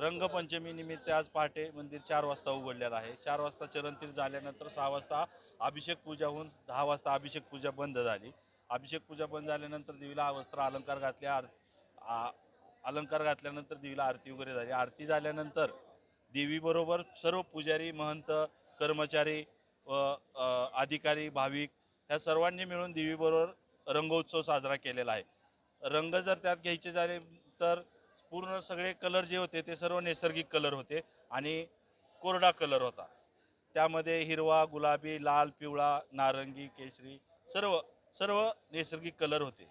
रंगपंचमी निमित्त आज पहाटे मंदिर 4 वाजता उघडलेलं आहे। 4 वाजता चरणतीर्थ झाल्यानंतर 6 वाजता अभिषेक पूजा होऊन 10 वाजता अभिषेक पूजा बंद झाली। अभिषेक पूजा बंद झाल्यानंतर देवीला वस्त्र अलंकार घातल्यानंतर देवीला आरती वगैरे झाली। आरती झाल्यानंतर देवीबरोबर सर्व पुजारी, महंत, कर्मचारी व अधिकारी, भाविक ह्या सर्वांनी मिळून देवीबरोबर रंगोत्सव साजरा केलेला आहे। रंग जर त्यात घ्यायचे झाले तर पूर्ण सगळे कलर जे होते ते सर्व नैसर्गिक कलर होते आणि कोरडा कलर होता। त्यामध्ये हिरवा, गुलाबी, लाल, पिवळा, नारंगी, केशरी सर्व नैसर्गिक कलर होते।